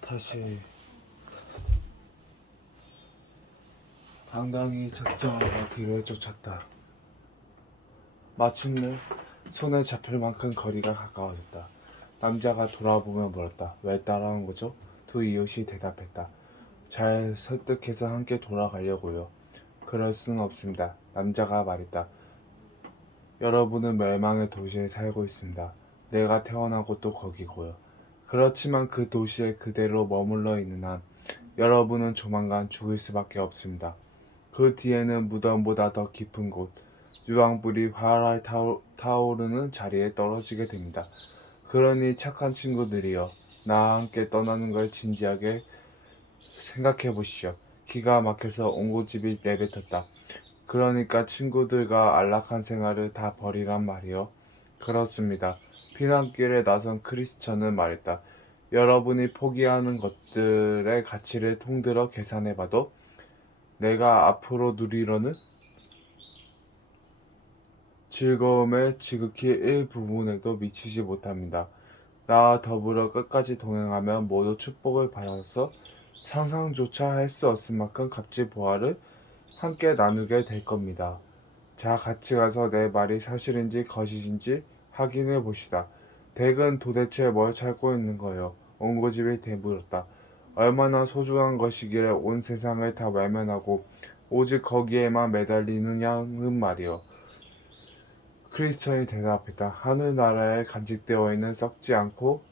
다시 당당히 작정하고 뒤를 쫓았다. 마침내 손에 잡힐 만큼 거리가 가까워졌다. 남자가 돌아보며 물었다. 왜 따라온 거죠? 두 이웃이 대답했다. 잘 설득해서 함께 돌아가려고요. 그럴 수는 없습니다. 남자가 말했다. 여러분은 멸망의 도시에 살고 있습니다. 내가 태어난 곳도 거기고요. 그렇지만 그 도시에 그대로 머물러 있는 한 여러분은 조만간 죽을 수밖에 없습니다. 그 뒤에는 무덤보다 더 깊은 곳, 유황불이 활활 타오르는 자리에 떨어지게 됩니다. 그러니 착한 친구들이여, 나와 함께 떠나는 걸 진지하게 생각해 보시오. 기가 막혀서 온 고집이 내뱉었다. 그러니까 친구들과 안락한 생활을 다 버리란 말이요. 그렇습니다. 피난길에 나선 크리스천은 말했다. 여러분이 포기하는 것들의 가치를 통들어 계산해봐도 내가 앞으로 누리려는 즐거움의 지극히 일부분에도 미치지 못합니다. 나와 더불어 끝까지 동행하면 모두 축복을 받아서 상상조차 할 수 없을 만큼 값진 보화를 함께 나누게 될 겁니다. 자, 같이 가서 내 말이 사실인지 거짓인지 확인해 봅시다. 덱은 도대체 뭘 찾고 있는 거예요? 옹고집이 되물었다. 얼마나 소중한 것이길래 온 세상을 다 외면하고 오직 거기에만 매달리느냐는 말이요. 크리스천이 대답했다. 하늘나라에 간직되어 있는 썩지 않고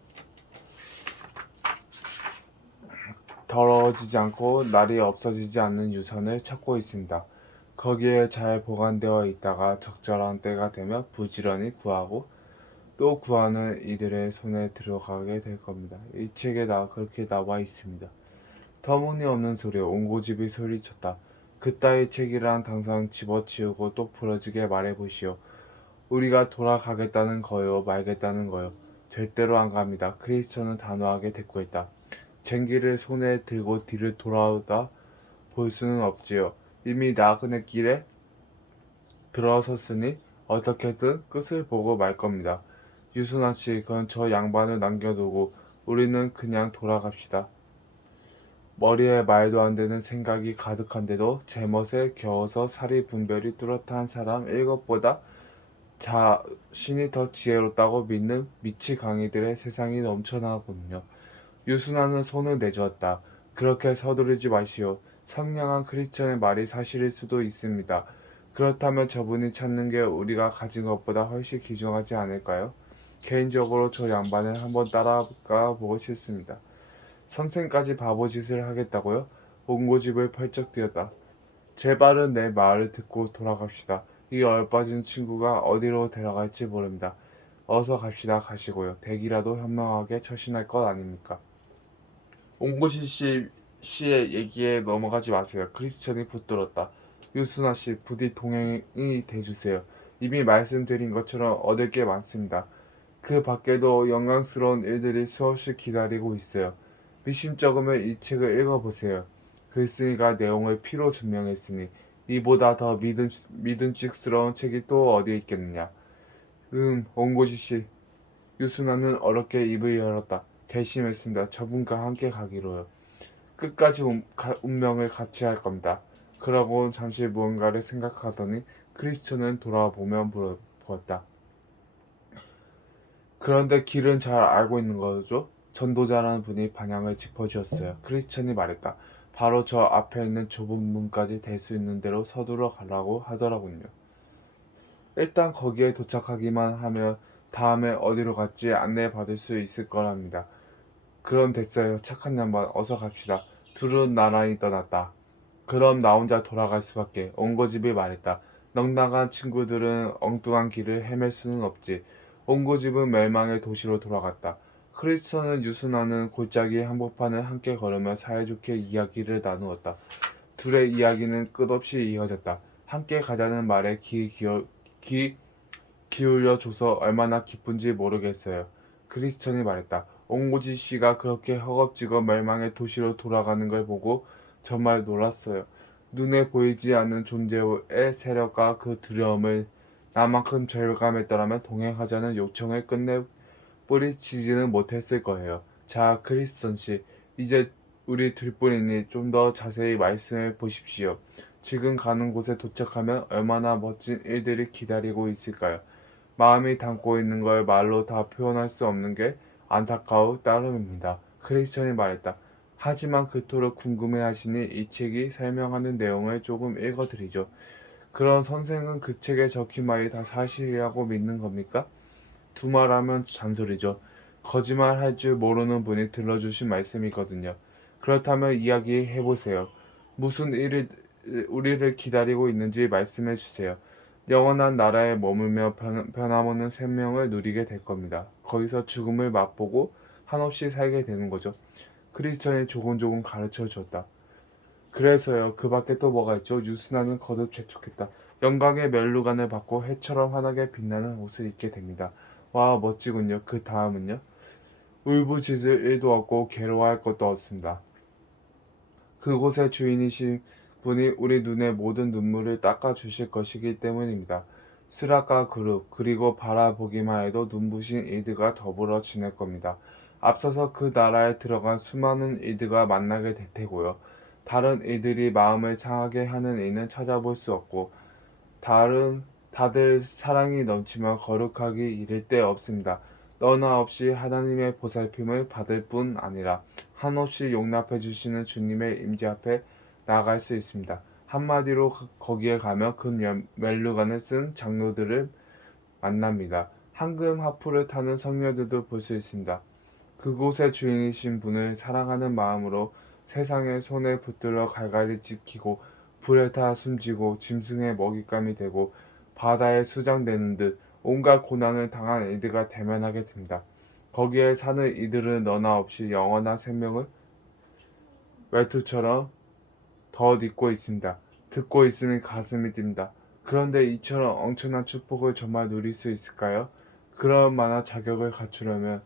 더러워지지 않고 날이 없어지지 않는 유선을 찾고 있습니다. 거기에 잘 보관되어 있다가 적절한 때가 되면 부지런히 구하고 또 구하는 이들의 손에 들어가게 될 겁니다. 이 책에 그렇게 나와 있습니다. 터무니없는 소리에 옹고집이 소리쳤다. 그따위 책이란 당장 집어치우고 또 부러지게 말해보시오. 우리가 돌아가겠다는 거요, 말겠다는 거요. 절대로 안 갑니다. 크리스천은 단호하게 대꾸했다. 쟁기를 손에 들고 뒤를 돌아오다 볼 수는 없지요. 이미 나그네 길에 들어섰으니 어떻게든 끝을 보고 말 겁니다. 유순아 씨, 그건 저 양반을 남겨두고 우리는 그냥 돌아갑시다. 머리에 말도 안 되는 생각이 가득한데도 제멋에 겨워서 사리 분별이 뚜렷한 사람 7보다 자신이 더 지혜롭다고 믿는 미치광이들의 세상이 넘쳐나거든요. 유순아는 손을 내주었다. 그렇게 서두르지 마시오. 선량한 크리스천의 말이 사실일 수도 있습니다. 그렇다면 저분이 찾는 게 우리가 가진 것보다 훨씬 귀중하지 않을까요? 개인적으로 저 양반을 한번 따라가 보고 싶습니다. 선생까지 바보짓을 하겠다고요? 옹고집을 펄쩍 뛰었다. 제발은 내 말을 듣고 돌아갑시다. 이 얼빠진 친구가 어디로 데려갈지 모릅니다. 어서 갑시다. 가시고요. 댁이라도 현명하게 처신할 것 아닙니까? 옹고시 씨의 얘기에 넘어가지 마세요. 크리스천이 붙들었다. 유순아 씨, 부디 동행이 돼주세요. 이미 말씀드린 것처럼 얻을 게 많습니다. 그 밖에도 영광스러운 일들이 수없이 기다리고 있어요. 미심쩍으면 이 책을 읽어보세요. 글쓴이가 내용을 피로 증명했으니 이보다 더 믿음직스러운 책이 또 어디 있겠느냐. 원고지 씨. 유순아는 어렵게 입을 열었다. 결심했습니다. 저분과 함께 가기로요. 끝까지 운명을 같이 할 겁니다. 그러고 잠시 무언가를 생각하더니 크리스천은 돌아보며 물어보았다. 그런데 길은 잘 알고 있는 거죠? 전도자라는 분이 방향을 짚어주었어요. 크리스천이 말했다. 바로 저 앞에 있는 좁은 문까지 될 수 있는 대로 서둘러 가라고 하더라군요. 일단 거기에 도착하기만 하면 다음에 어디로 갈지 안내받을 수 있을 거랍니다. 그럼 됐어요. 착한 양반, 어서 갑시다. 둘은 나란히 떠났다. 그럼 나 혼자 돌아갈 수밖에. 옹고집이 말했다. 넉나간 친구들은 엉뚱한 길을 헤맬 수는 없지. 옹고집은 멸망의 도시로 돌아갔다. 크리스천은 유순하는 골짜기 한복판을 함께 걸으며 사이좋게 이야기를 나누었다. 둘의 이야기는 끝없이 이어졌다. 함께 가자는 말에 귀 기울여줘서 얼마나 기쁜지 모르겠어요. 크리스천이 말했다. 옹고지 씨가 그렇게 허겁지겁 멸망의 도시로 돌아가는 걸 보고 정말 놀랐어요. 눈에 보이지 않는 존재의 세력과 그 두려움을 나만큼 절감했더라면 동행하자는 요청을 끝내 뿌리치지는 못했을 거예요. 자, 크리스천 씨, 이제 우리 둘뿐이니 좀 더 자세히 말씀해 보십시오. 지금 가는 곳에 도착하면 얼마나 멋진 일들이 기다리고 있을까요? 마음이 담고 있는 걸 말로 다 표현할 수 없는 게 안타까울 따름입니다. 크리스천이 말했다. 하지만 그토록 궁금해하시니 이 책이 설명하는 내용을 조금 읽어드리죠. 그럼 선생은 그 책에 적힌 말이 다 사실이라고 믿는 겁니까? 두말하면 잔소리죠. 거짓말 할 줄 모르는 분이 들려주신 말씀이거든요. 그렇다면 이야기해보세요. 무슨 일이 우리를 기다리고 있는지 말씀해 주세요. 영원한 나라에 머물며 변함없는 생명을 누리게 될 겁니다. 거기서 죽음을 맛보고 한없이 살게 되는 거죠. 크리스천이 조곤조곤 가르쳐 주었다. 그래서요. 그 밖에 또 뭐가 있죠? 유스나는 거듭 재촉했다. 영광의 면류관을 받고 해처럼 환하게 빛나는 옷을 입게 됩니다. 와, 멋지군요. 그 다음은요? 울부짖을 일도 없고 괴로워할 것도 없습니다. 그곳의 주인이신 분이 우리 눈의 모든 눈물을 닦아주실 것이기 때문입니다. 스락과 그룹, 그리고 바라보기만 해도 눈부신 일들과 더불어 지낼 겁니다. 앞서서 그 나라에 들어간 수많은 일들과 만나게 될 테고요. 다른 일들이 마음을 상하게 하는 일은 찾아볼 수 없고, 다들 사랑이 넘치며 거룩하기 이를 데 없습니다. 너나 없이 하나님의 보살핌을 받을 뿐 아니라 한없이 용납해 주시는 주님의 임재 앞에 나아갈 수 있습니다. 한마디로 거기에 가면 그 멜루간을 쓴 장로들을 만납니다. 황금 하프를 타는 성녀들도 볼 수 있습니다. 그곳의 주인이신 분을 사랑하는 마음으로 세상의 손에 붙들어 갈갈이 지키고 불에 타 숨지고 짐승의 먹잇감이 되고 바다에 수장되는 듯 온갖 고난을 당한 이들과 대면하게 됩니다. 거기에 사는 이들은 너나 없이 영원한 생명을 외투처럼 덧입고 있습니다. 듣고 있으면 가슴이 뛴다. 그런데 이처럼 엄청난 축복을 정말 누릴 수 있을까요? 그럴 만한 자격을 갖추려면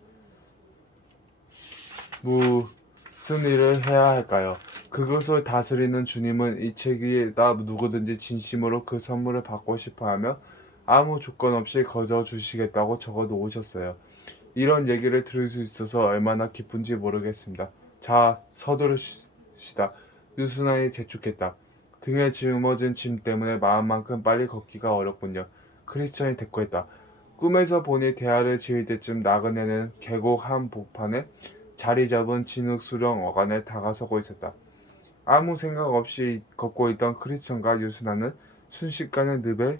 무슨 일을 해야 할까요? 그것을 다스리는 주님은 이 책이다 누구든지 진심으로 그 선물을 받고 싶어하며 아무 조건 없이 거저 주시겠다고 적어 놓으셨어요. 이런 얘기를 들을 수 있어서 얼마나 기쁜지 모르겠습니다. 자, 서두르시다. 유순환이 재촉했다. 등에 짊어진 짐 때문에 마음만큼 빨리 걷기가 어렵군요. 크리스천이 대꾸했다. 꿈에서 보니 대화를 지을 때쯤 나그네는 계곡 한 복판에 자리 잡은 진흙 수령 어간에 다가서고 있었다. 아무 생각 없이 걷고 있던 크리스천과 유순환은 순식간에 늪에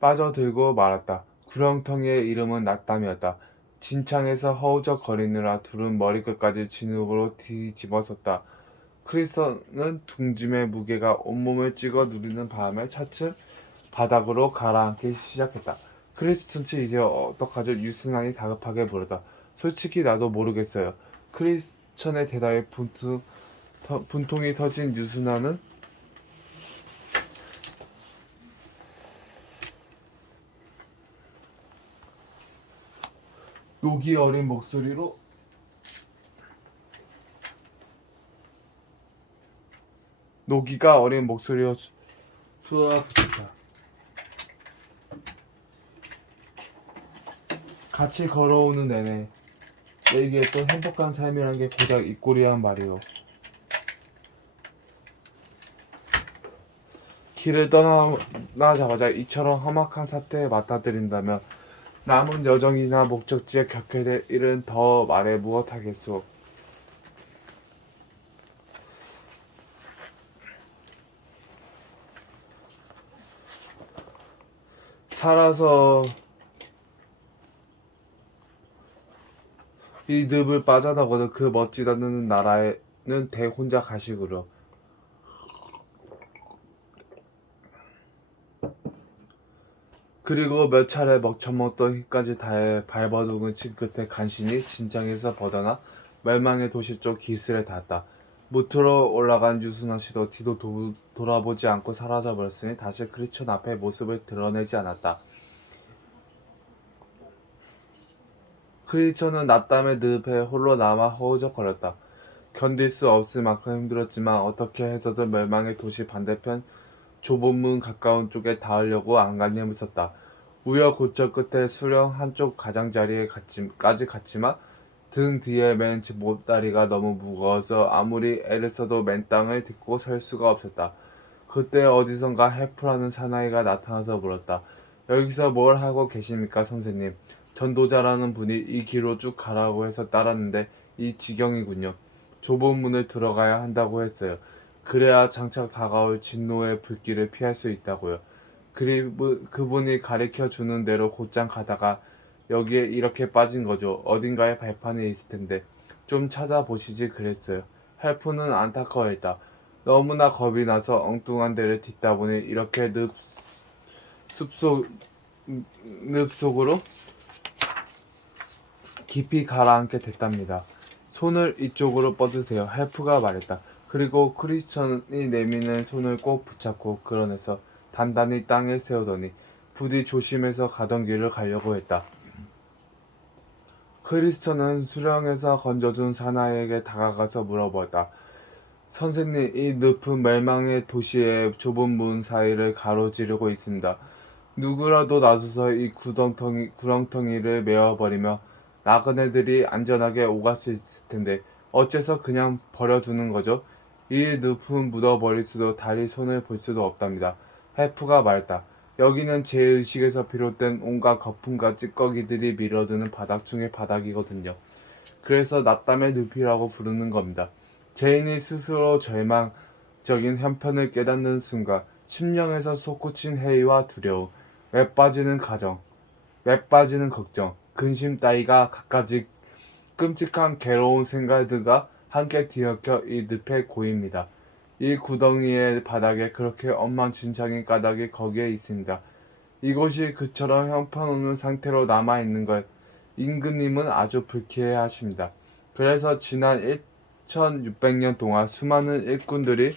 빠져들고 말았다. 구렁텅이의 이름은 낙담이었다. 진창에서 허우적거리느라 둘은 머리끝까지 진흙으로 뒤집어섰다. 크리스천은 둥짐의 무게가 온몸을 찍어 누리는 바람에 차츰 바닥으로 가라앉기 시작했다. 크리스천 씨 이제 어떡하죠? 유순환이 다급하게 물었다. 솔직히 나도 모르겠어요. 크리스천의 대답에 분통이 터진 유순환은 녹이 어린 목소리로 녹이가 어린 목소리로 쏟아붓었다. 같이 걸어오는 내내 얘기했던 행복한 삶이란 게 고작 이 꼴이란 말이오. 길을 떠나자마자 이처럼 험악한 사태에 맞닥뜨린다면 남은 여정이나 목적지에 겪게 될 일은 더 말해 무엇하겠소. 살아서 이 늪을 빠져나가도 그 멋지다는 나라에는 혼자 가시구려. 그리고 몇 차례 먹처먹던 힘까지 다해 발버둥을 친 끝에 간신히 진창에서 벗어나 멸망의 도시 쪽 기슭에 닿았다. 무트로 올라간 유순환 씨도 뒤도 돌아보지 않고 사라져버렸으니 다시 크리스천 앞에 모습을 드러내지 않았다. 크리스천은 낮밤에 늪에 홀로 남아 허우적거렸다. 견딜 수 없을 만큼 힘들었지만 어떻게 해서든 멸망의 도시 반대편 좁은 문 가까운 쪽에 닿으려고 안간힘을 썼다. 우여곡절 끝에 수령 한쪽 가장자리에 까지 갔지만 등 뒤에 맨 보따리가 너무 무거워서 아무리 애를 써도 맨 땅을 딛고 설 수가 없었다. 그때 어디선가 해프라는 사나이가 나타나서 물었다. 여기서 뭘 하고 계십니까, 선생님? 전도자라는 분이 이 길로 쭉 가라고 해서 따랐는데 이 지경이군요. 좁은 문을 들어가야 한다고 했어요. 그래야 장차 다가올 진노의 불길을 피할 수 있다고요. 그리고 그분이 가르쳐 주는 대로 곧장 가다가 여기에 이렇게 빠진 거죠. 어딘가에 발판이 있을 텐데 좀 찾아보시지 그랬어요. 헬프는 안타까워했다. 너무나 겁이 나서 엉뚱한 데를 딛다 보니 이렇게 숲속, 늪속으로 깊이 가라앉게 됐답니다. 손을 이쪽으로 뻗으세요. 헬프가 말했다. 그리고 크리스천이 내미는 손을 꼭 붙잡고 끌어내서 단단히 땅에 세우더니 부디 조심해서 가던 길을 가려고 했다. 크리스천은 수령에서 건져준 사나이에게 다가가서 물어보았다. 선생님, 이 늪은 멸망의 도시의 좁은 문 사이를 가로지르고 있습니다. 누구라도 나서서 이 구렁텅이를 메워버리며 나그네들이 안전하게 오갈 수 있을 텐데 어째서 그냥 버려두는 거죠? 이 늪은 묻어버릴 수도 달이 손을 볼 수도 없답니다. 해프가 말했다. 여기는 제 의식에서 비롯된 온갖 거품과 찌꺼기들이 밀어드는 바닥 중의 바닥이거든요. 그래서 낮담의 늪이라고 부르는 겁니다. 죄인이 스스로 절망적인 형편을 깨닫는 순간 심령에서 솟구친 회의와 두려움, 매 빠지는 걱정, 근심 따위가 갖가지 끔찍한 괴로운 생각들과 함께 뒤엉켜 이 늪에 고입니다. 이 구덩이의 바닥에 그렇게 엉망진창인 까닭이 거기에 있습니다. 이곳이 그처럼 형편없는 상태로 남아있는 걸 임금님은 아주 불쾌해하십니다. 그래서 지난 1600년 동안 수많은 일꾼들이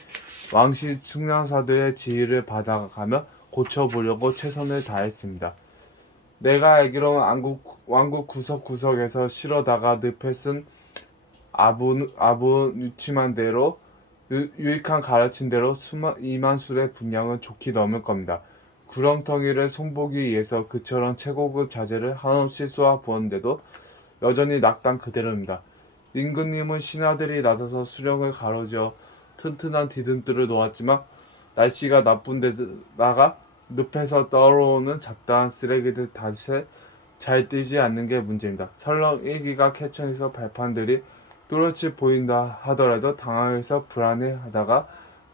왕실 측량사들의 지휘를 받아가며 고쳐보려고 최선을 다했습니다. 내가 알기로 왕국 구석구석에서 실어다가 늪에 쓴 아부 유치만 대로 유익한 가르친 대로 2만 술의 분량은 좋게 넘을 겁니다. 구렁텅이를 손보기 위해서 그처럼 최고급 자재를 한없이 쏘아 부었는데도 여전히 낙당 그대로입니다. 임금님은 신하들이 나서서 수령을 가로지어 튼튼한 디딤돌을 놓았지만 날씨가 나쁜 데다가 늪에서 떨어오는 잡다한 쓰레기들 탓에 잘 뛰지 않는 게 문제입니다. 설령 일기가 쾌청해서 발판들이 뚜렷이 보인다 하더라도 당황해서 불안해하다가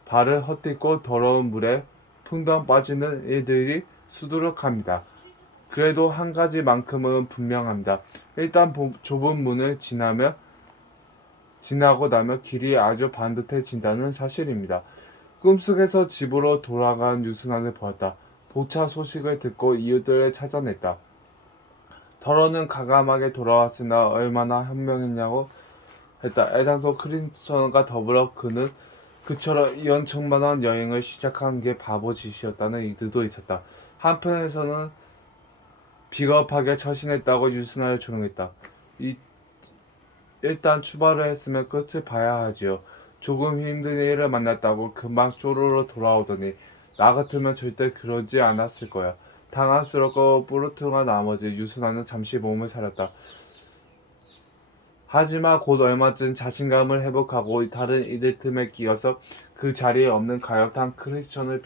발을 헛디고 더러운 물에 풍덩 빠지는 일들이 수두룩합니다. 그래도 한 가지만큼은 분명합니다. 일단 좁은 문을 지나고 나면 길이 아주 반듯해진다는 사실입니다. 꿈속에서 집으로 돌아간 유순환을 보았다. 보차 소식을 듣고 이웃들을 찾아냈다. 더러는 가감하게 돌아왔으나 얼마나 현명했냐고 했다. 애당초 크린스턴과 더불어 그는 그처럼 이연청만한 여행을 시작한 게 바보짓이었다는 이들도 있었다. 한편에서는 비겁하게 처신했다고 유순환을 조롱했다. 일단 출발을 했으면 끝을 봐야 하지요. 조금 힘든 일을 만났다고 금방 쪼로로 돌아오더니 나 같으면 절대 그러지 않았을 거야. 당황스럽고 뿌듯한 나머지 유순환은 잠시 몸을 사렸다. 하지만 곧 얼마쯤 자신감을 회복하고 다른 이들 틈에 끼어서 그 자리에 없는 가엾은 크리스천을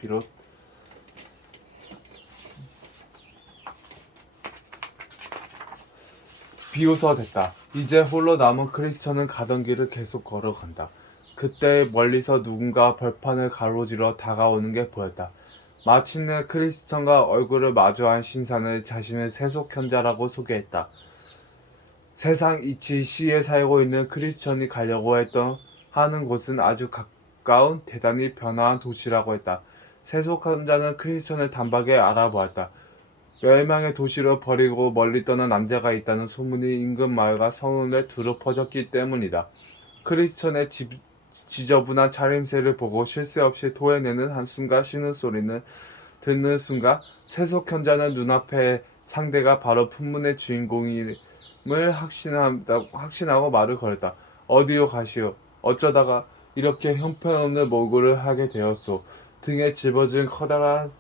비웃어 댔다. 이제 홀로 남은 크리스천은 가던 길을 계속 걸어간다. 그때 멀리서 누군가 벌판을 가로질러 다가오는 게 보였다. 마침내 크리스천과 얼굴을 마주한 신사는 자신을 세속현자라고 소개했다. 세상 이치 시에 살고 있는 크리스천이 가려고 하는 곳은 아주 가까운 대단히 변화한 도시라고 했다. 세속현자는 크리스천을 단박에 알아보았다. 멸망의 도시로 버리고 멀리 떠난 남자가 있다는 소문이 인근 마을과 성읍에 두루 퍼졌기 때문이다. 크리스천의 지저분한 차림새를 보고 쉴 새 없이 토해내는 한숨과 쉬는 소리는 듣는 순간 세속현자는 눈앞에 상대가 바로 풍문의 주인공임을 확신하고 말을 걸었다. 어디로 가시오? 어쩌다가 이렇게 형편없는 모구를 하게 되었소? 등에 짊어진 커다란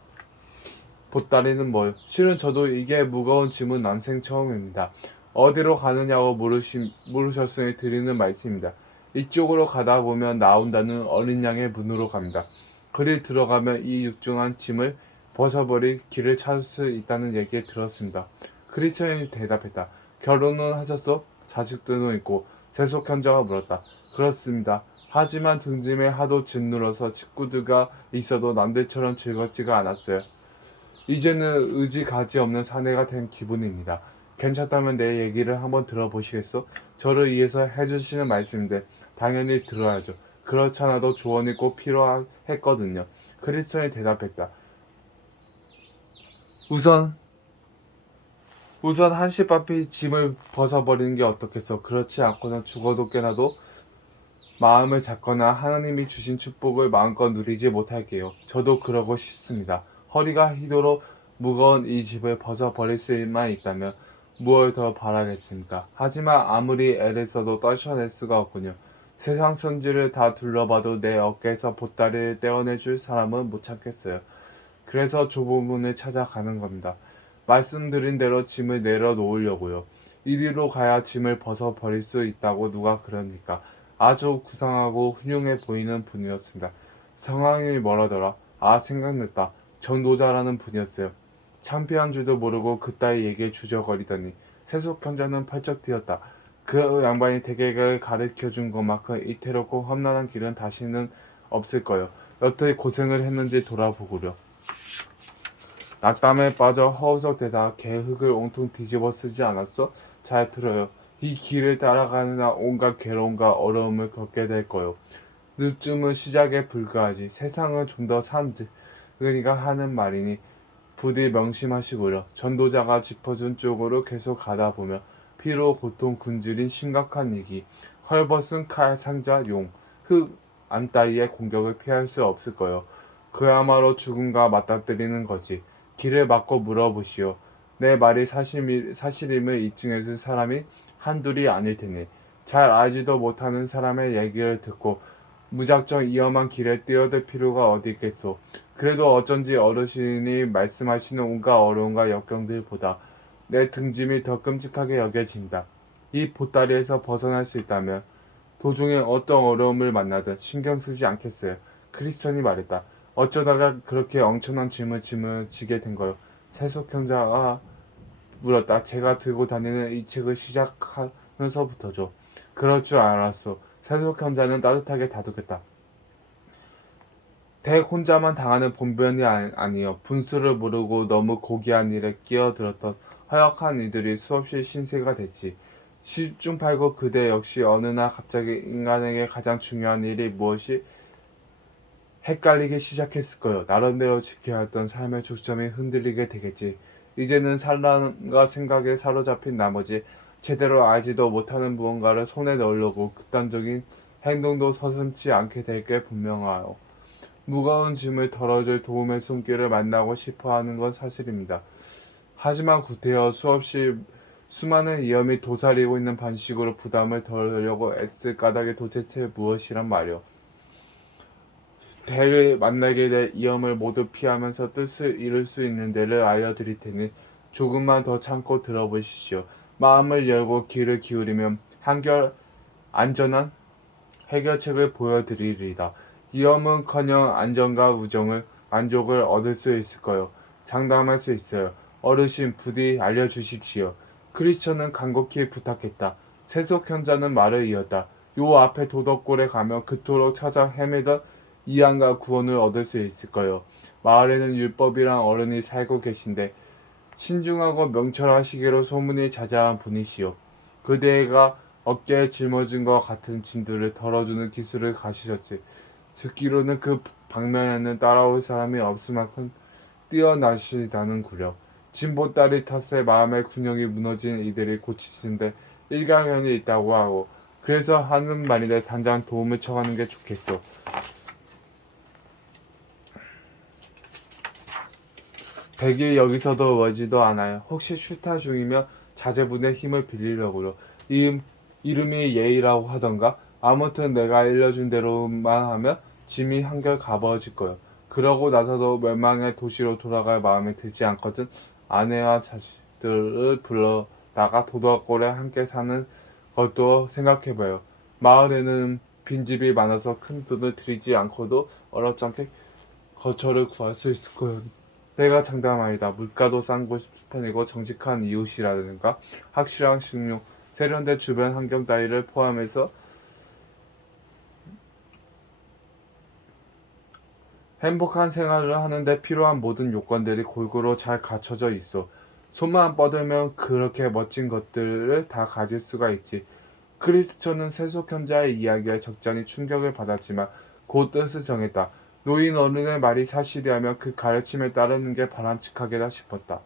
보따리는 뭘? 실은 저도 이게 무거운 짐은 난생 처음입니다. 어디로 가느냐고 물으셨으니 드리는 말씀입니다. 이쪽으로 가다 보면 나온다는 어린 양의 문으로 갑니다. 그리 들어가면 이 육중한 짐을 벗어버릴 길을 찾을 수 있다는 얘기 들었습니다. 크리스천이 대답했다. 결혼은 하셨어? 자식들은 있고 세속 현자가 물었다. 그렇습니다. 하지만 등짐에 하도 짓눌러서 식구들과 있어도 남들처럼 즐겁지가 않았어요. 이제는 의지 가지 없는 사내가 된 기분입니다. 괜찮다면 내 얘기를 한번 들어보시겠어? 저를 위해서 해주시는 말씀인데 당연히 들어야죠. 그렇잖아도 조언이 꼭 필요했거든요. 크리스천이 대답했다. 우선 한시바삐 짐을 벗어버리는 게 어떻겠어. 그렇지 않고는 죽어도 깨나도 마음을 잡거나 하나님이 주신 축복을 마음껏 누리지 못할게요. 저도 그러고 싶습니다. 허리가 휘도록 무거운 이 짐을 벗어버릴 수만 있다면 무엇을 더 바라겠습니까? 하지만 아무리 애를 써도 떨쳐낼 수가 없군요. 세상 선지를 다 둘러봐도 내 어깨에서 보따리를 떼어내줄 사람은 못 찾겠어요. 그래서 좁은 문을 찾아가는 겁니다. 말씀드린 대로 짐을 내려놓으려고요. 이리로 가야 짐을 벗어버릴 수 있다고 누가 그럽니까? 아주 구상하고 훌륭해 보이는 분이었습니다. 성함이 뭐라더라? 아, 생각났다. 전도자라는 분이었어요. 창피한 줄도 모르고 그따위 얘기에 주저거리더니 세속현자는 펄쩍 뛰었다. 그 양반이 대개를 가르쳐준 것만큼 이태롭고 험난한 길은 다시는 없을 거요. 여태 고생을 했는지 돌아보구려. 낙담에 빠져 허우적대다 개흙을 온통 뒤집어 쓰지 않았어? 잘 들어요. 이 길을 따라가느라 온갖 괴로움과 어려움을 겪게 될 거요. 늦쯤은 시작에 불과하지. 세상은 좀 더 산으니까 하는 말이니 부디 명심하시고요. 전도자가 짚어준 쪽으로 계속 가다 보면 피로 고통 굶주린 심각한 위기, 헐벗은 칼, 상자, 용, 흙, 안따위의 공격을 피할 수 없을 거요. 그야말로 죽음과 맞닥뜨리는 거지. 길을 막고 물어보시오. 내 말이 사실임을 입증해줄 사람이 한둘이 아닐 테니 잘 알지도 못하는 사람의 얘기를 듣고 무작정 위험한 길에 뛰어들 필요가 어디 있겠소. 그래도 어쩐지 어르신이 말씀하시는 온갖 어려움과 역경들보다 내 등짐이 더 끔찍하게 여겨진다. 이 보따리에서 벗어날 수 있다면 도중에 어떤 어려움을 만나든 신경 쓰지 않겠어요. 크리스천이 말했다. 어쩌다가 그렇게 엄청난 짐을 지게 된 거요? 세속형자가 물었다. 제가 들고 다니는 이 책을 시작하면서부터죠. 그럴 줄 알았소. 세속형자는 따뜻하게 다독였다. 댁 혼자만 당하는 본변이 아니요. 분수를 모르고 너무 고귀한 일에 끼어들었던 허약한 이들이 수없이 신세가 됐지. 시중팔고 그대 역시 어느 날 갑자기 인간에게 가장 중요한 일이 무엇이 헷갈리기 시작했을 거요. 나름대로 지켜야 했던 삶의 초점이 흔들리게 되겠지. 이제는 사람과 생각에 사로잡힌 나머지 제대로 알지도 못하는 무언가를 손에 넣으려고 극단적인 행동도 서슴지 않게 될 게 분명하요. 무거운 짐을 덜어줄 도움의 손길을 만나고 싶어 하는 건 사실입니다. 하지만 구태여 수많은 위험이 도사리고 있는 반식으로 부담을 덜으려고 애쓸 까닭이 도대체 무엇이란 말이오. 대를 만나게 될 위험을 모두 피하면서 뜻을 이룰 수 있는 데를 알려드릴 테니 조금만 더 참고 들어보시오. 마음을 열고 귀를 기울이면 한결 안전한 해결책을 보여드리리다. 위험은커녕 안전과 우정을 만족을 얻을 수 있을 거요. 장담할 수 있어요. 어르신 부디 알려주십시오. 크리스천은 간곡히 부탁했다. 세속현자는 말을 이었다. 요 앞에 도덕골에 가면 그토록 찾아 헤매던 이안과 구원을 얻을 수 있을 거요. 마을에는 율법이란 어른이 살고 계신데 신중하고 명철하시기로 소문이 자자한 분이시오. 그대가 어깨에 짊어진 것 같은 짐들을 덜어주는 기술을 가지셨지. 듣기로는 그 방면에는 따라올 사람이 없을 만큼 뛰어나시다는구려. 짐보따리 탓에 마음의 균형이 무너진 이들이 고치시는데 일가견이 있다고 하고 그래서 하는 말인데 당장 도움을 청하는 게 좋겠소. 댁이 여기서도 멀지도 않아요. 혹시 슈타 중이면 자제분의 힘을 빌리려고요. 이름이 예이라고 하던가. 아무튼 내가 알려준 대로만 하면 짐이 한결 가벼워질 거요. 그러고 나서도 멸망의 도시로 돌아갈 마음이 들지 않거든. 아내와 자식들을 불러다가 도덕골에 함께 사는 것도 생각해봐요. 마을에는 빈집이 많아서 큰 돈을 들이지 않고도 어렵지 않게 거처를 구할 수 있을 거예요. 내가 장담합니다. 물가도 싼 편이고 정직한 이웃이라든가 확실한 식료, 세련된 주변 환경 따위를 포함해서 행복한 생활을 하는데 필요한 모든 요건들이 골고루 잘 갖춰져 있어. 손만 뻗으면 그렇게 멋진 것들을 다 가질 수가 있지. 크리스천은 세속현자의 이야기에 적잖이 충격을 받았지만 곧 뜻을 정했다. 노인 어른의 말이 사실이라면 그 가르침에 따르는 게 바람직하겠다 싶었다.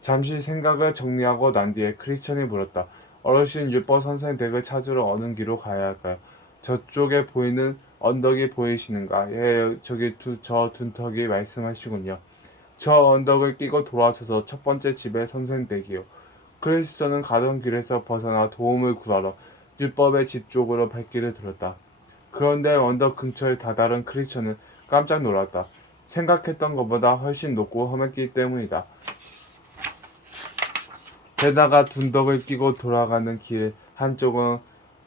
잠시 생각을 정리하고 난 뒤에 크리스천이 물었다. 어르신 율법 선생 댁을 찾으러 어느 길로 가야 할까요? 저쪽에 보이는 언덕이 보이시는가? 예, 저기 저 둔턱이 말씀하시군요. 저 언덕을 끼고 돌아서서 첫 번째 집의 선생 댁이요. 크리스천은 가던 길에서 벗어나 도움을 구하러 율법의 집 쪽으로 발길을 들었다. 그런데 언덕 근처에 다다른 크리스천은 깜짝 놀랐다. 생각했던 것보다 훨씬 높고 험했기 때문이다. 게다가 둔덕을 끼고 돌아가는 길 한쪽은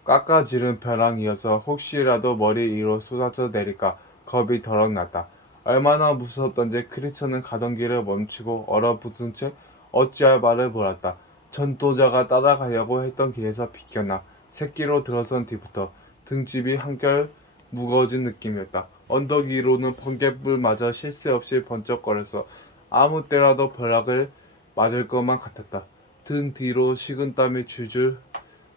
깎아지른 벼랑이어서 혹시라도 머리 위로 쏟아져 내릴까 겁이 덜컥 났다. 얼마나 무서웠던지 크리스천은 가던 길을 멈추고 얼어붙은 채 어찌할 말을 몰랐다. 전도자가 따라가려고 했던 길에서 비껴나 새끼로 들어선 뒤부터 등집이 한결 무거워진 느낌이었다. 언덕 위로는 번갯불마저 쉴 새 없이 번쩍거려서 아무 때라도 벼락을 맞을 것만 같았다. 등 뒤로 식은땀이 줄줄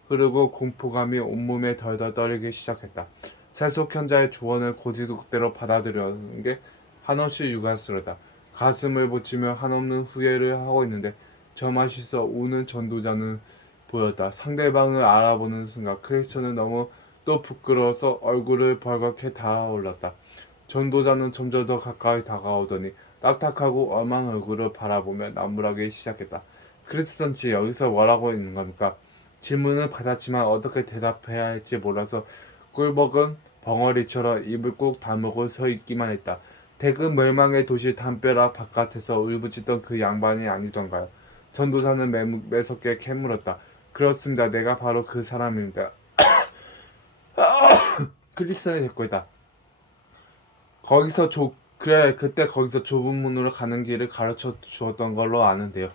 흐르고 공포감이 온몸에 덜덜 떨리기 시작했다. 세속현자의 조언을 고지속대로 받아들여는 게 한없이 유감스러다. 가슴을 붙이며 한없는 후회를 하고 있는데 저 맛이서 우는 전도자는 보였다. 상대방을 알아보는 순간 크리스천은 너무 또 부끄러워서 얼굴을 벌겋게 달아올랐다. 전도자는 점점 더 가까이 다가오더니 딱딱하고 엄한 얼굴을 바라보며 나무라기 시작했다. 크리스천 씨 여기서 뭐라고 있는 겁니까? 질문을 받았지만 어떻게 대답해야 할지 몰라서 꿀벅은 벙어리처럼 입을 꾹 다물고 서 있기만 했다. 대금 멸망의 도시 담벼락 바깥에서 울부짖던 그 양반이 아니던가요? 전도사는 매섭게 캐물었다. 그렇습니다. 내가 바로 그 사람입니다. 크리스천이 됐고 있다. 그래 그때 거기서 좁은 문으로 가는 길을 가르쳐 주었던 걸로 아는데요.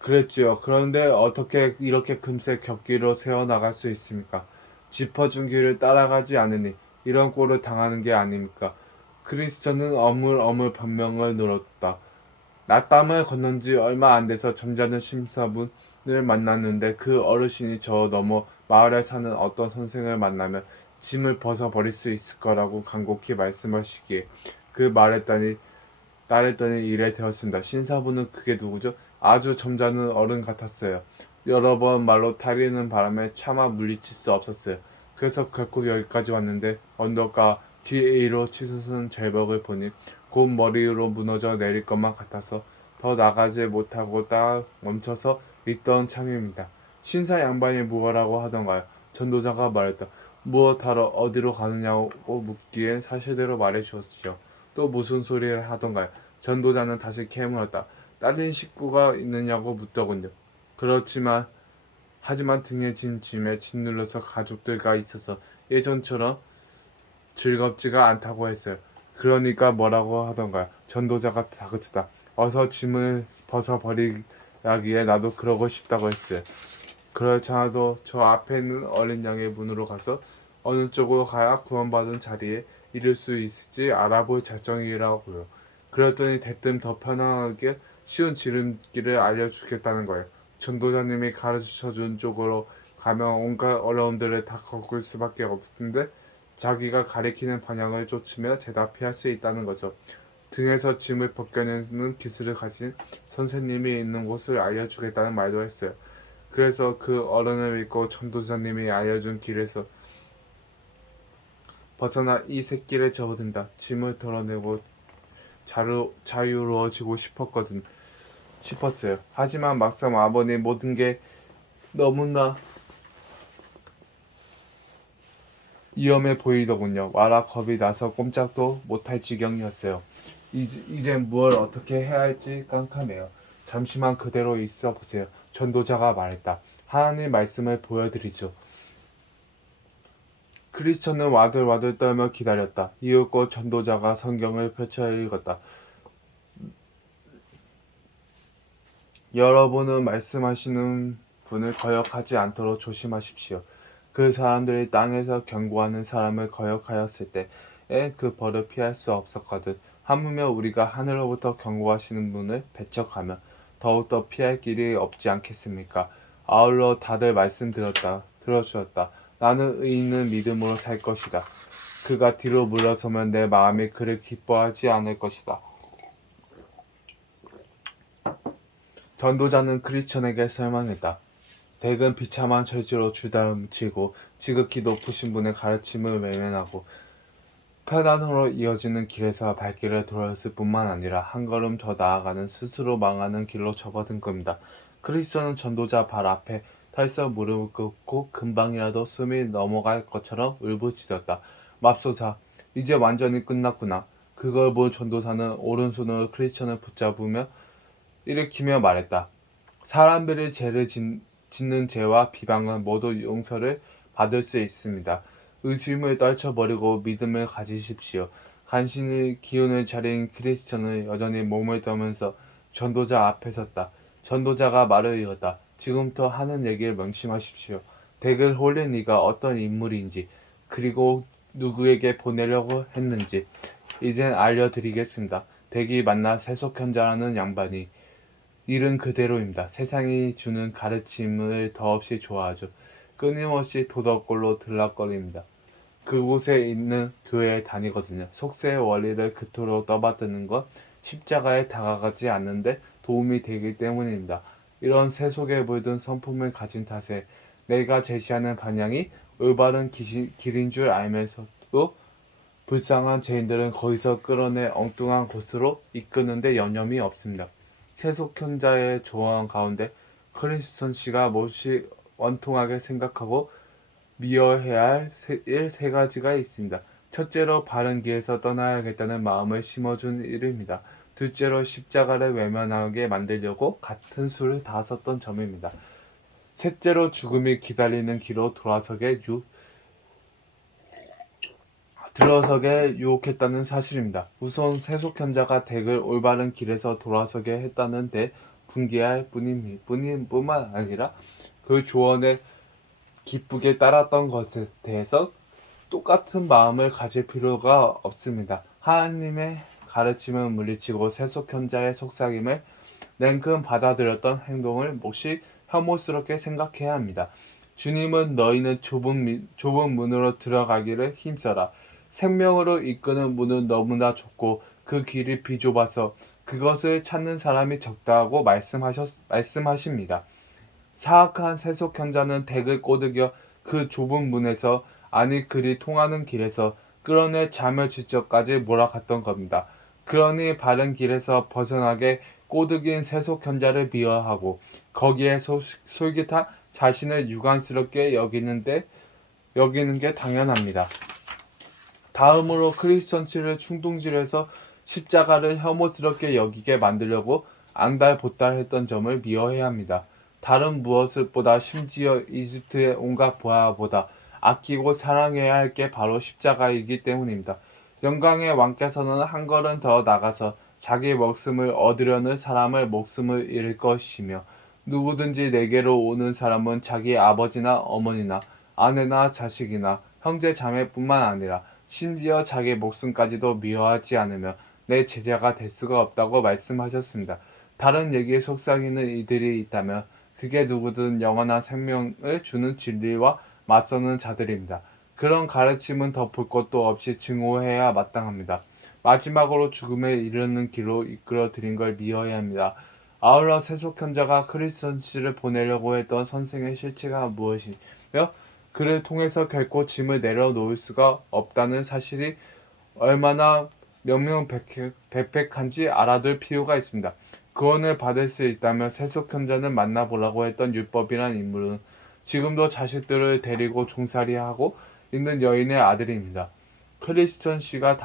그랬지요. 그런데 어떻게 이렇게 금세 곁길로 새어나갈 수 있습니까? 짚어준 길을 따라가지 않으니 이런 꼴을 당하는 게 아닙니까? 크리스천은 어물어물 변명을 늘었다. 낮담을 건넌 지 얼마 안 돼서 점잖은 심사분을 만났는데 그 어르신이 저 너머 마을에 사는 어떤 선생을 만나면 짐을 벗어버릴 수 있을 거라고 간곡히 말씀하시기에 그 말했더니 이래 되었습니다. 신사분은 그게 누구죠? 아주 점잖은 어른 같았어요. 여러 번 말로 타리는 바람에 차마 물리칠 수 없었어요. 그래서 결국 여기까지 왔는데 언덕과 뒤로 치솟은 절벽을 보니 곧 머리로 무너져 내릴 것만 같아서 더 나가지 못하고 딱 멈춰서 있던 참입니다. 신사 양반이 무엇라고 하던가요? 전도자가 말했다. 무엇하러 어디로 가느냐고 묻기엔 사실대로 말해 주었지요. 또 무슨 소리를 하던가요? 전도자는 다시 캐물었다. 딸린 식구가 있느냐고 묻더군요. 그렇지만 하지만 등에 진 짐에 짓눌러서 가족들과 있어서 예전처럼 즐겁지가 않다고 했어요. 그러니까 뭐라고 하던가요? 전도자가 다그쳤다. 어서 짐을 벗어버리라기에 나도 그러고 싶다고 했어요. 그렇잖아도 저 앞에 있는 어린 양의 문으로 가서 어느 쪽으로 가야 구원받은 자리에 이를 수 있을지 알아볼 작정이라고요. 그랬더니 대뜸 더 편안하게 쉬운 지름길을 알려주겠다는 거예요. 전도사님이 가르쳐준 쪽으로 가면 온갖 어려움들을 다 겪을 수밖에 없는데 자기가 가리키는 방향을 쫓으며 대답해야 할 수 있다는 거죠. 등에서 짐을 벗겨내는 기술을 가진 선생님이 있는 곳을 알려주겠다는 말도 했어요. 그래서 그 어른을 믿고 전도사님이 알려준 길에서 벗어나 이 새길에 접어든다. 짐을 덜어내고 자유로워지고 싶었어요. 하지만 막상 아버님 모든 게 너무나 위험해 보이더군요. 와라 겁이 나서 꼼짝도 못할 지경이었어요. 이제 뭘 어떻게 해야 할지 깜깜해요. 잠시만 그대로 있어 보세요. 전도자가 말했다. 하나님 말씀을 보여드리죠. 크리스천은 와들와들 떨며 기다렸다. 이윽고 전도자가 성경을 펼쳐 읽었다. 여러분은 말씀하시는 분을 거역하지 않도록 조심하십시오. 그 사람들이 땅에서 경고하는 사람을 거역하였을 때에 그 벌을 피할 수 없었거든. 하물며 우리가 하늘로부터 경고하시는 분을 배척하면 더욱더 피할 길이 없지 않겠습니까? 아울러 다들 들어주었다. 나는 의인은 믿음으로 살 것이다. 그가 뒤로 물러서면 내 마음이 그를 기뻐하지 않을 것이다. 전도자는 크리스천에게 설명했다. 댁은 비참한 처지로 주다름치고 지극히 높으신 분의 가르침을 외면하고 폐단으로 이어지는 길에서 발길을 돌렸을 뿐만 아니라 한 걸음 더 나아가는 스스로 망하는 길로 접어든 겁니다. 크리스천은 전도자 발 앞에 털썩 무릎을 꿇고 금방이라도 숨이 넘어갈 것처럼 울부짖었다. 맙소사, 이제 완전히 끝났구나. 그걸 본 전도사는 오른손으로 크리스천을 붙잡으며 일으키며 말했다. 사람들이 죄를 짓는 죄와 비방은 모두 용서를 받을 수 있습니다. 의심을 떨쳐버리고 믿음을 가지십시오. 간신히 기운을 차린 크리스천은 여전히 몸을 떠면서 전도자 앞에 섰다. 전도자가 말을 이었다. 지금부터 하는 얘기를 명심하십시오. 덱을 홀린 이가 어떤 인물인지 그리고 누구에게 보내려고 했는지 이젠 알려드리겠습니다. 덱이 만나 세속현자라는 양반이 일은 그대로입니다. 세상이 주는 가르침을 더없이 좋아하죠. 끊임없이 도덕골로 들락거립니다. 그곳에 있는 교회에 다니거든요. 속세의 원리를 그토록 떠받드는 건 십자가에 다가가지 않는데 도움이 되기 때문입니다. 이런 세속에 물든 성품을 가진 탓에 내가 제시하는 방향이 올바른 길인 줄 알면서도 불쌍한 죄인들은 거기서 끌어내 엉뚱한 곳으로 이끄는데 여념이 없습니다. 세속현자의 조언 가운데 크리스천 씨가 몹시 원통하게 생각하고 미워해야 할 일 세 가지가 있습니다. 첫째로 바른 길에서 떠나야겠다는 마음을 심어준 일입니다. 둘째로 십자가를 외면하게 만들려고 같은 수를 다 썼던 점입니다. 셋째로 죽음이 기다리는 길로 들어서게 유혹했다는 사실입니다. 우선 세속현자가 덱을 올바른 길에서 돌아서게 했다는 데 분개할 뿐만 아니라 그 조언에 기쁘게 따랐던 것에 대해서 똑같은 마음을 가질 필요가 없습니다. 하나님의 가르침을 물리치고 세속현자의 속삭임을 냉큼 받아들였던 행동을 몹시 혐오스럽게 생각해야 합니다. 주님은 너희는 좁은 문으로 들어가기를 힘써라. 생명으로 이끄는 문은 너무나 좁고 그 길이 비좁아서 그것을 찾는 사람이 적다고 말씀하십니다. 사악한 세속현자는 덱을 꼬드겨 그 좁은 문에서 아니 그리 통하는 길에서 끌어내 자멸질적까지 몰아갔던 겁니다. 그러니 바른 길에서 벗어나게 꼬드긴 세속현자를 미워하고 거기에 솔깃한 자신을 유감스럽게 여기는 게 당연합니다. 다음으로 크리스천치를 충동질해서 십자가를 혐오스럽게 여기게 만들려고 앙달보달했던 점을 미워해야 합니다. 다른 무엇보다 심지어 이집트의 온갖 보화보다 아끼고 사랑해야 할 게 바로 십자가이기 때문입니다. 영광의 왕께서는 한 걸음 더 나가서 자기 목숨을 얻으려는 사람을 목숨을 잃을 것이며 누구든지 내게로 오는 사람은 자기 아버지나 어머니나 아내나 자식이나 형제 자매뿐만 아니라 심지어 자기 목숨까지도 미워하지 않으며 내 제자가 될 수가 없다고 말씀하셨습니다. 다른 얘기에 속삭이는 이들이 있다면 그게 누구든 영원한 생명을 주는 진리와 맞서는 자들입니다. 그런 가르침은 더 볼 것도 없이 증오해야 마땅합니다. 마지막으로 죽음에 이르는 길로 이끌어 들인 걸 미워해야 합니다. 아울러 세속현자가 크리스천 씨를 보내려고 했던 선생의 실체가 무엇이며 그를 통해서 결코 짐을 내려놓을 수가 없다는 사실이 얼마나 명명백백한지 알아둘 필요가 있습니다. 구원을 받을 수 있다면 세속현자는 만나보라고 했던 율법이란 인물은 지금도 자식들을 데리고 종살이하고 있는 여인의 아들입니다. 크리스천 씨가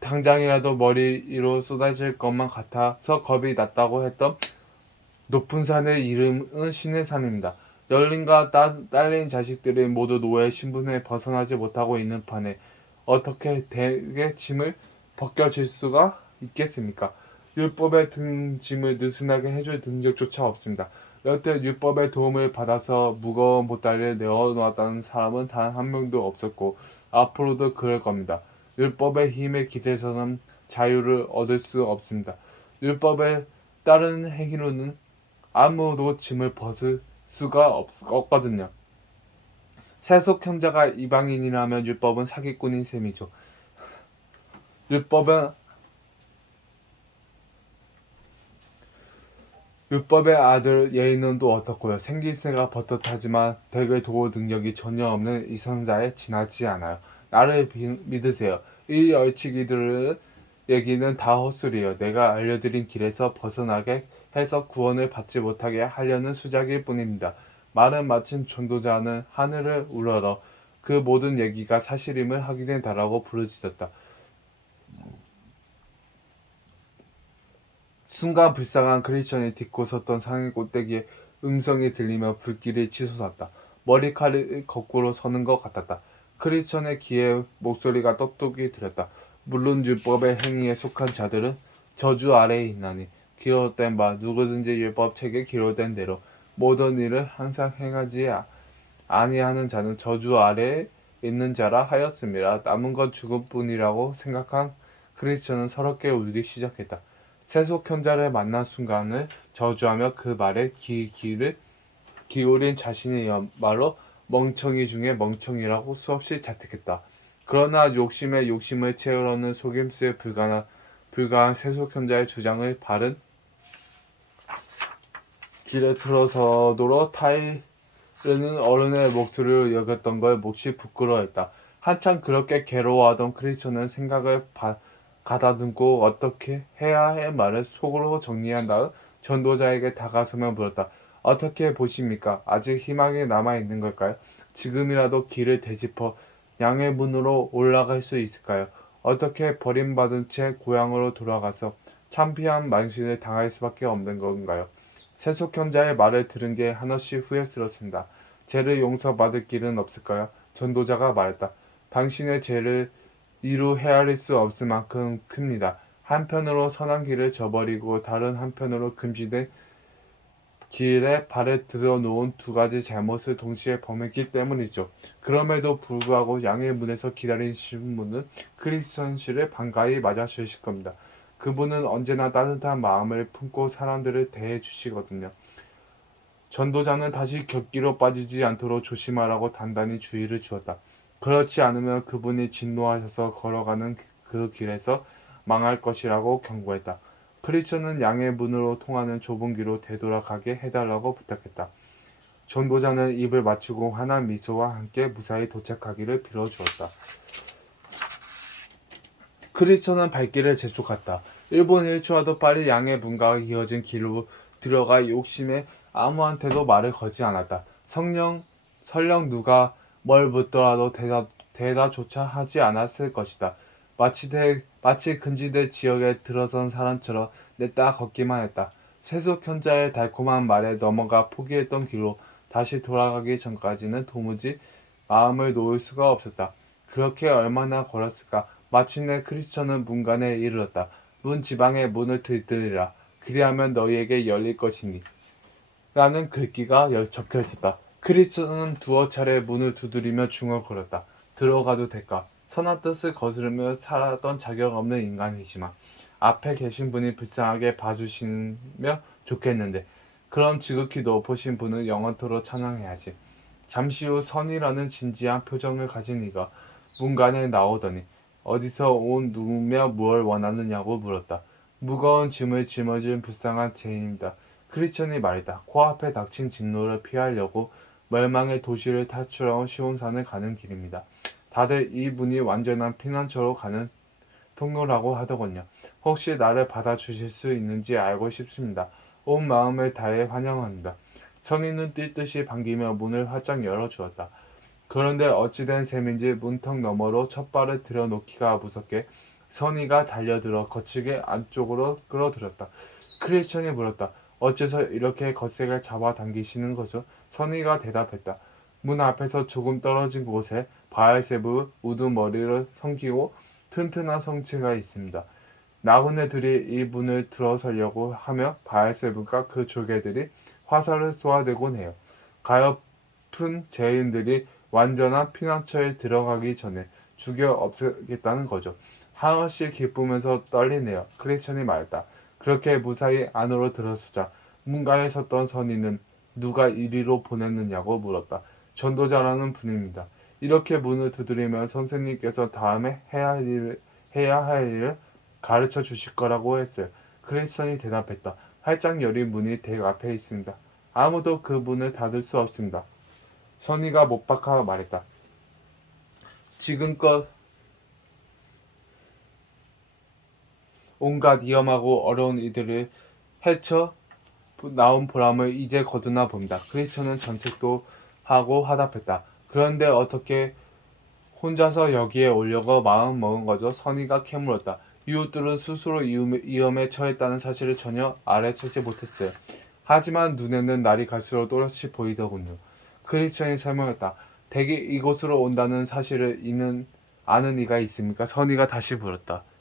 당장이라도 머리 위로 쏟아질 것만 같아서 겁이 났다고 했던 높은 산의 이름은 신의 산입니다. 열린과 딸린 자식들이 모두 노예 신분에 벗어나지 못하고 있는 판에 어떻게 대개 짐을 벗겨질 수가 있겠습니까? 율법의 짐을 느슨하게 해줄 능력조차 없습니다. 여태 율법의 도움을 받아서 무거운 보따리를 내어놓았다는 사람은 단 한 명도 없었고 앞으로도 그럴 겁니다. 율법의 힘에 기대서는 자유를 얻을 수 없습니다. 율법에 따르는 행위로는 아무도 짐을 벗을 수가 없거든요. 세속 형제가 이방인이라면 율법은 사기꾼인 셈이죠. 율법은 율법의 아들 예인원도 어떻고요. 생김새가 버젓하지만 덱을 도울 능력이 전혀 없는 이 선자에 지나지 않아요. 나를 믿으세요. 이 얼치기들의 얘기는 다 헛소리예요. 내가 알려드린 길에서 벗어나게 해서 구원을 받지 못하게 하려는 수작일 뿐입니다. 말은 마침 전도자는 하늘을 우러러 그 모든 얘기가 사실임을 확인해 달라고 부르짖었다. 순간 불쌍한 크리스천이 딛고 섰던 상의 꼭대기에 음성이 들리며 불길이 치솟았다. 머리칼이 거꾸로 서는 것 같았다. 크리스천의 귀에 목소리가 똑똑히 들렸다. 물론 율법의 행위에 속한 자들은 저주 아래에 있나니 기록된 바 누구든지 율법책에 기록된 대로 모든 일을 항상 행하지 아니하는 자는 저주 아래에 있는 자라 하였습니다. 남은 건 죽음뿐이라고 생각한 크리스천은 서럽게 울기 시작했다. 세속 현자를 만난 순간을 저주하며 그 말에 귀를 기울인 자신이야말로 멍청이 중에 멍청이라고 수없이 자택했다. 그러나 욕심에 욕심을 채우려는 속임수에 불과한 세속 현자의 주장을 바른 길에 들어서도록 타이르는 어른의 목소리를 여겼던 걸 몹시 부끄러워했다. 한참 그렇게 괴로워하던 크리스천은 생각을 가다듬고 어떻게 해야 할 말을 속으로 정리한 다음 전도자에게 다가서며 물었다. 어떻게 보십니까? 아직 희망이 남아있는 걸까요? 지금이라도 길을 되짚어 양의 문으로 올라갈 수 있을까요? 어떻게 버림받은 채 고향으로 돌아가서 창피한 망신을 당할 수밖에 없는 건가요? 세속현자의 말을 들은 게 한없이 후회스럽습니다. 죄를 용서받을 길은 없을까요? 전도자가 말했다. 당신의 죄를 이루 헤아릴 수 없을 만큼 큽니다. 한편으로 선한 길을 저버리고 다른 한편으로 금지된 길에 발을 들어놓은 두 가지 잘못을 동시에 범했기 때문이죠. 그럼에도 불구하고 양의 문에서 기다리신 분은 크리스천 씨를 반가이 맞아 주실 겁니다. 그분은 언제나 따뜻한 마음을 품고 사람들을 대해 주시거든요. 전도자는 다시 격기로 빠지지 않도록 조심하라고 단단히 주의를 주었다. 그렇지 않으면 그분이 진노하셔서 걸어가는 그 길에서 망할 것이라고 경고했다. 크리스천은 양의 문으로 통하는 좁은 길로 되돌아가게 해달라고 부탁했다. 전도자는 입을 맞추고 환한 미소와 함께 무사히 도착하기를 빌어주었다. 크리스천은 발길을 재촉했다. 1분 1초라도 빨리 양의 문과 이어진 길로 들어가 욕심에 아무한테도 말을 걸지 않았다. 설령 누가 뭘 묻더라도 대답조차 하지 않았을 것이다. 마치 금지된 지역에 들어선 사람처럼 냈다 걷기만 했다. 세속 현자의 달콤한 말에 넘어가 포기했던 길로 다시 돌아가기 전까지는 도무지 마음을 놓을 수가 없었다. 그렇게 얼마나 걸었을까? 마침내 크리스천은 문간에 이르렀다. 문 지방의 문을 들들이라. 그리하면 너희에게 열릴 것이니. 라는 글귀가 적혀 있었다. 크리스천은 두어 차례 문을 두드리며 중얼거렸다. 들어가도 될까? 선한 뜻을 거스르며 살았던 자격 없는 인간이지만 앞에 계신 분이 불쌍하게 봐주시면 좋겠는데 그럼 지극히 높으신 분을 영원토록 찬양해야지. 잠시 후 선이라는 진지한 표정을 가진 이가 문간에 나오더니 어디서 온 누구며 무엇을 원하느냐고 물었다. 무거운 짐을 짊어진 불쌍한 죄인입니다. 크리스천이 말했다. 코앞에 닥친 진노를 피하려고 멸망의 도시를 탈출하온 시온산을 가는 길입니다. 다들 이 문이 완전한 피난처로 가는 통로라고 하더군요. 혹시 나를 받아주실 수 있는지 알고 싶습니다. 온 마음을 다해 환영합니다. 선인은 뛸 듯이 반기며 문을 활짝 열어주었다. 그런데 어찌된 셈인지 문턱 너머로 첫 발을 들여놓기가 무섭게 선의가 달려들어 거칠게 안쪽으로 끌어들였다. 크리스천이 물었다. 어째서 이렇게 거세게 잡아당기시는 거죠? 선의가 대답했다. 문 앞에서 조금 떨어진 곳에 바알세부 우두머리를 섬기고 튼튼한 성체가 있습니다. 나그네들이 이 문을 들어서려고 하며 바알세부가 그 조개들이 화살을 쏘아대곤 해요. 가엾은 죄인들이 완전한 피난처에 들어가기 전에 죽여 없애겠다는 거죠. 한없이 기쁘면서 떨리네요. 크리스천이 말했다. 그렇게 무사히 안으로 들어서자 문가에 섰던 선인은 누가 이리로 보냈느냐고 물었다. 전도자라는 분입니다. 이렇게 문을 두드리면 선생님께서 다음에 해야 할 일을 가르쳐 주실 거라고 했어요. 크리스천이 대답했다. 활짝 열린 문이 댁 앞에 있습니다. 아무도 그 문을 닫을 수 없습니다. 선의가 못 박아 말했다. 지금껏 온갖 위험하고 어려운 이들을 헤쳐 나온 보람을 이제 거두나 봅니다. 크리스천은 전책도 하고 화답했다. 그런데 어떻게 혼자서 여기에 오려고 마음 먹은 거죠? 선의가 캐물었다. 이웃들은 스스로 위험에 처했다는 사실을 전혀 알아채지 못했어요. 하지만 눈에는 날이 갈수록 또렷이 보이더군요. 크리스천이 설명했다. 댁이 이곳으로 온다는 사실을 아는 이가 있습니까? 선의가 다시 물었다.